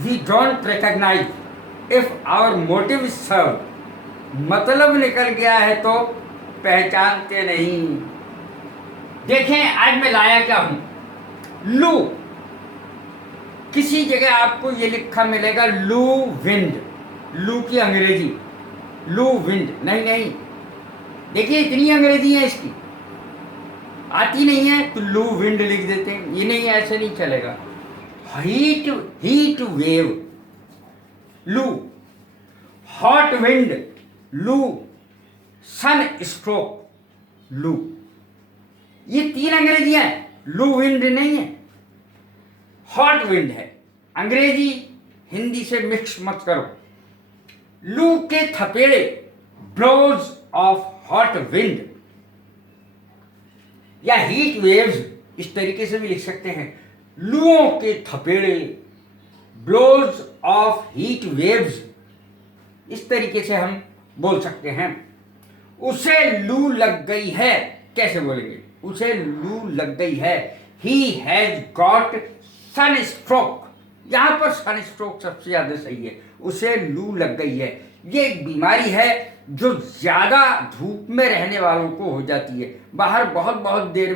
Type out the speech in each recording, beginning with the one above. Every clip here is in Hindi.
We don't recognize if our motive serve, मतलब निकल गया है तो पहचानते नहीं। देखें आज मैं लाया क्या हूं, लू। किसी जगह आपको ये लिखा मिलेगा लू विंड, लू की अंग्रेजी लू विंड, नहीं नहीं, देखिए इतनी अंग्रेजी है इसकी, आती नहीं है तो लू विंड लिख देते हैं, ये नहीं ऐसे नहीं चलेगा। हीट हीट वेव लू, हॉट विंड लू, सन स्ट्रोक लू, ये तीन अंग्रेजियां हैं, लू विंड नहीं है, हॉट विंड है। अंग्रेजी हिंदी से मिक्स मत करो। लू के थपेड़े, ब्लोज ऑफ हॉट विंड या हीट वेव्स, इस तरीके से भी लिख सकते हैं। लूओं के थपेड़े, ब्लोज ऑफ हीट वेव्स, इस तरीके से हम बोल सकते हैं। उसे लू लग गई है, कैसे बोलेंगे, उसे लू लग गई है। He has got sun stroke, यहां पर सन स्ट्रोक सबसे ज्यादा सही है। उसे लू लग गई है, ये एक बीमारी है जो ज्यादा धूप में रहने वालों को हो जाती है। बाहर बहुत बहुत देर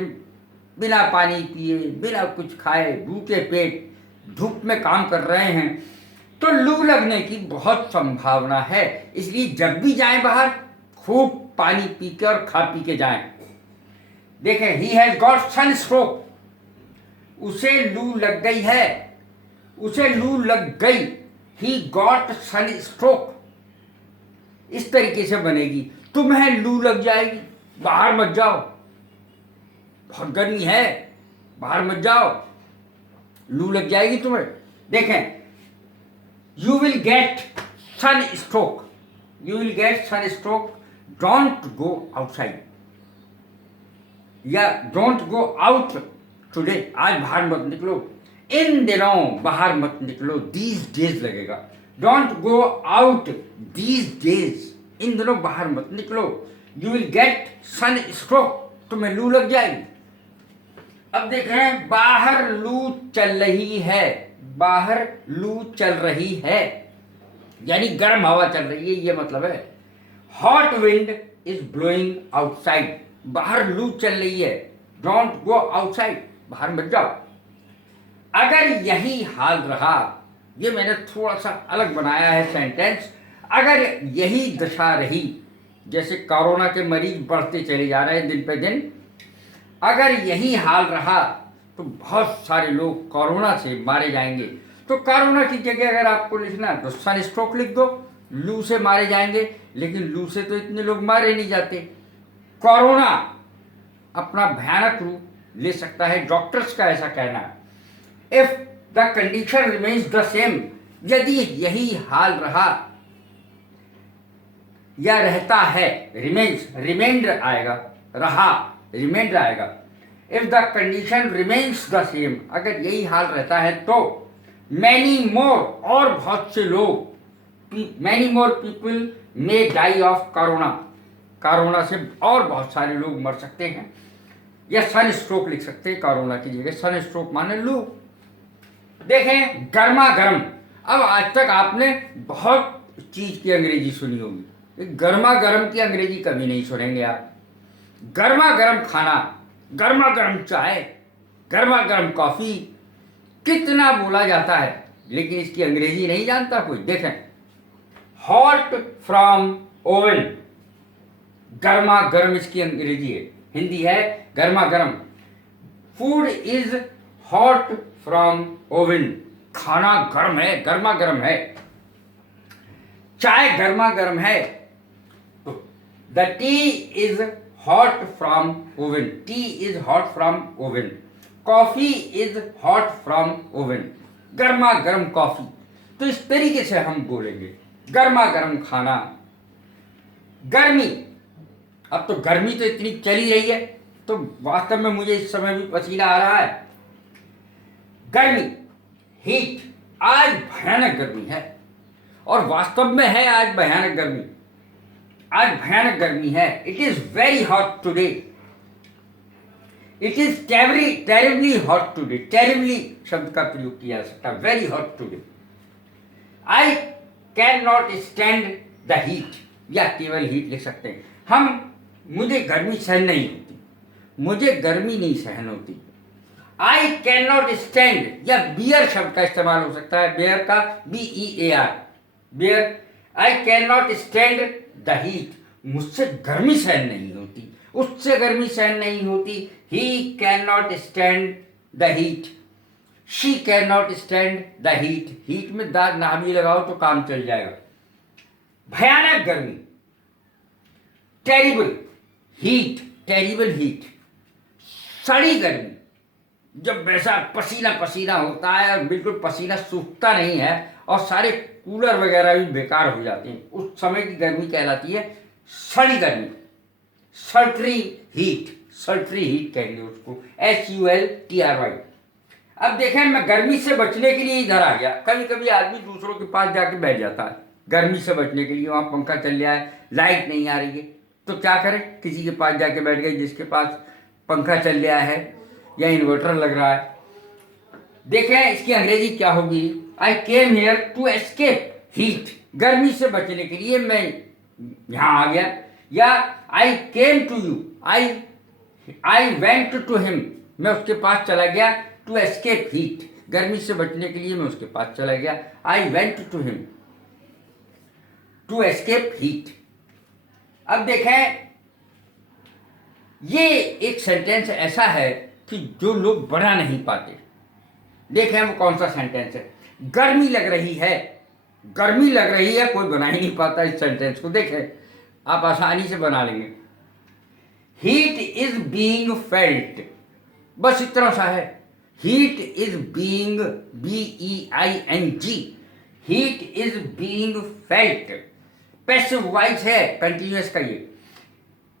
बिना पानी पिए, बिना कुछ खाए, भूखे पेट धूप में काम कर रहे हैं तो लू लगने की बहुत संभावना है। इसलिए जब भी जाएं बाहर, खूब पानी पी के और खा पी के जाएं। देखें, he has got sun stroke, उसे लू लग गई है, उसे लू लग गई। ही गॉट सन स्ट्रोक, इस तरीके से बनेगी। तुम्हें लू लग जाएगी, बाहर मत जाओ, बहुत गर्मी है, बाहर मत जाओ, लू लग जाएगी तुम्हें। देखें, you will get sunstroke, you will get sunstroke, don't go outside या डोंट गो आउट टुडे, आज बाहर मत निकलो, इन दिनों बाहर मत निकलो, दीज डेज लगेगा। Don't go out these days, इन दिनों बाहर मत निकलो। You will get sunstroke, तुम्हें लू लग जाएगी। अब देखें, बाहर लू चल रही है, बाहर लू चल रही है यानी गर्म हवा चल रही है, ये मतलब है। Hot wind is blowing outside, बाहर लू चल रही है, डोंट गो आउटसाइड, बाहर मत जाओ। अगर यही हाल रहा, ये मैंने थोड़ा सा अलग बनाया है सेंटेंस, अगर यही दशा रही, जैसे कोरोना के मरीज बढ़ते चले जा रहे हैं दिन पे दिन, अगर यही हाल रहा तो बहुत सारे लोग कोरोना से मारे जाएंगे। तो कोरोना की जगह अगर आपको लिखना है तो सन स्ट्रोक लिख दो, लू से मारे जाएंगे, लेकिन लू से तो इतने लोग मारे नहीं जाते। कोरोना अपना भयानक रूप ले सकता है, डॉक्टर्स का ऐसा कहना है। If the condition remains the same, यदि यही हाल रहा या रहता है, रिमेन्स, रिमेंडर आएगा, रहा रिमेंडर आएगा। If the condition remains the same, अगर यही हाल रहता है तो मैनी मोर, और बहुत से लोग, many more people may die of corona, corona से और बहुत सारे लोग मर सकते हैं। या सन स्ट्रोक लिख सकते हैं कोरोना की जगह, सन स्ट्रोक माने लू। देखें, गर्मा गर्म, अब आज तक आपने बहुत चीज की अंग्रेजी सुनी होगी, गर्मा गर्म की अंग्रेजी कभी नहीं सुनेंगे आप। गर्मा गर्म खाना, गर्मा गर्म चाय, गर्मा गर्म कॉफी, कितना बोला जाता है, लेकिन इसकी अंग्रेजी नहीं जानता कोई। देखें, हॉट फ्रॉम ओवन, गर्मा गर्म इसकी अंग्रेजी है, हिंदी है गर्मा गर्म। Food is hot from oven, खाना गर्म है, गर्मा गर्म है। चाय गर्मा गर्म है, the T is hot from oven, T is hot from oven. Coffee is hot from oven, गर्मा गर्म कॉफी। तो इस तरीके से हम बोलेंगे, गर्मा गर्म खाना। गर्मी, अब तो गर्मी तो इतनी चली रही है, तो वास्तव में मुझे इस समय भी पसीना आ रहा है। गर्मी, हीट, आज भयानक गर्मी है, और वास्तव में है आज भयानक गर्मी, आज भयानक गर्मी है। It is very hot today, it is terribly hot today, terribly शब्द का प्रयोग किया जा सकता है, very hot today. I can not stand the heat, या केवल हीट लिख सकते हैं हम। मुझे गर्मी सहन नहीं होती, मुझे गर्मी नहीं सहन होती। आई कैन नॉट स्टैंड, या बियर शब्द का इस्तेमाल हो सकता है, बियर का BEAR, bear. I can not stand the heat, मुझसे गर्मी सहन नहीं होती, उससे गर्मी सहन नहीं होती। He can not stand the heat, she can not stand the heat. Heat में दाग ना भी लगाओ तो काम चल जाएगा। भयानक गर्मी, टेरिबल हीट, टेरिबल हीट। सड़ी गर्मी, जब वैसा पसीना पसीना होता है और बिल्कुल पसीना सूखता नहीं है और सारे कूलर वगैरह भी बेकार हो जाते हैं, उस समय की गर्मी कहलाती है सड़ी गर्मी, सल्ट्री हीट, सल्ट्री हीट कहेंगे उसको, SULTRY। अब देखें, मैं गर्मी से बचने के लिए इधर आ गया। कभी कभी आदमी दूसरों के पास जाके बैठ जाता है गर्मी से बचने के लिए, वहाँ पंखा चल रहा है, लाइट नहीं आ रही है, तो क्या करें, किसी के पास जाके बैठ गए जिसके पास पंखा चल रहा है या इन्वर्टर लग रहा है। देखें इसकी अंग्रेजी क्या होगी। I came here to escape heat, गर्मी से बचने के लिए मैं यहाँ आ गया। या I came to you, I went to him, मैं उसके पास चला गया। टू एस्केप हीट, गर्मी से बचने के लिए मैं उसके पास चला गया। I went to him to escape heat. अब देखें, ये एक सेंटेंस ऐसा है कि जो लोग बना नहीं पाते। देखें वो कौन सा सेंटेंस है। गर्मी लग रही है, गर्मी लग रही है, कोई बना ही नहीं पाता इस सेंटेंस को। देखें आप आसानी से बना लेंगे। हीट इज बीइंग फेल्ट, बस इतना सा है। Heat is being, BEING, heat is being felt. Passive voice है कंटिन्यूअस का ये।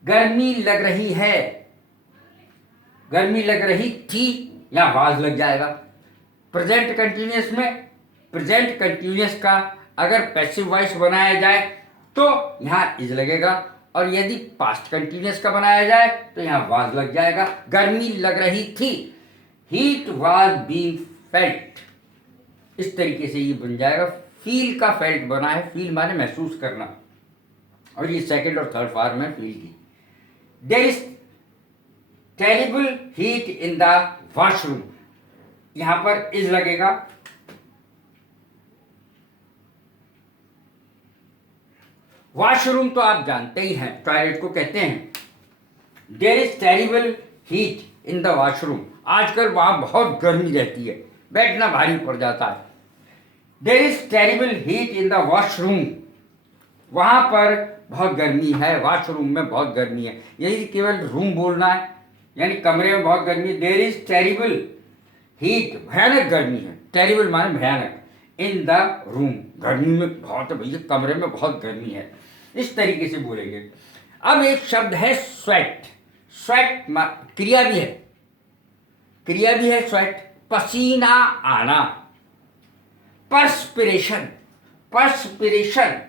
गर्मी लग रही है, गर्मी लग रही थी, या वाज लग जाएगा। प्रेजेंट कंटिन्यूअस में प्रेजेंट कंटिन्यूअस का अगर पैसिव वॉइस बनाया जाए तो यहाँ इज लगेगा, और यदि पास्ट कंटिन्यूअस का बनाया जाए तो यहाँ वाज लग जाएगा। गर्मी लग रही थी, हीट वाज बीइंग फेल्ट। इस तरीके से ये बन जाएगा। फील का फेल्ट बना है, फील माने महसूस करना, और ये सेकंड और थर्ड फॉर्म है फील की। There is terrible heat in the washroom, यहां पर इज लगेगा। वॉशरूम तो आप जानते ही हैं, टॉयलेट को कहते हैं। There is terrible heat in the washroom, आजकल वहां बहुत गर्मी रहती है, बैठना भारी पड़ जाता है। There is terrible heat in the washroom, वहां पर बहुत गर्मी है, वॉशरूम में बहुत गर्मी है। यही केवल रूम बोलना है, यानी कमरे में बहुत गर्मी है। देयर इज टेरिबल हीट, भयानक गर्मी है, टेरिबल माने भयानक। इन द रूम, गर्मी में बहुत है भैया, कमरे में बहुत गर्मी है, इस तरीके से बोलेंगे। अब एक शब्द है स्वेट, स्वेट क्रिया भी है, क्रिया भी है स्वेट, पसीना आना। पर्सपिरेशन, पर्सपिरेशन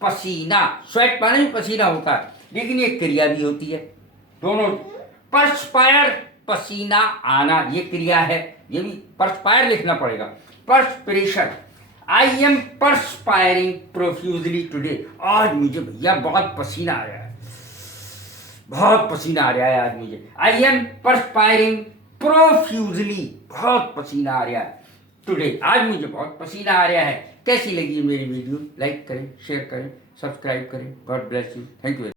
पसीना, स्वेट माने भी पसीना होता है, लेकिन ये क्रिया भी होती है, दोनों। पर्सपायर पसीना आना, ये क्रिया है, ये भी पर्सपायर लिखना पड़ेगा। Perspiration, I am perspiring profusely today, आज मुझे भैया बहुत पसीना आ रहा है, बहुत पसीना आ रहा है आज मुझे। आई एम पर्सपायरिंग प्रोफ्यूजली, बहुत पसीना आ रहा है टुडे, आज मुझे बहुत पसीना आ रहा है। कैसी लगी मेरी वीडियो? लाइक करें, शेयर करें, सब्सक्राइब करें। God bless you, thank you.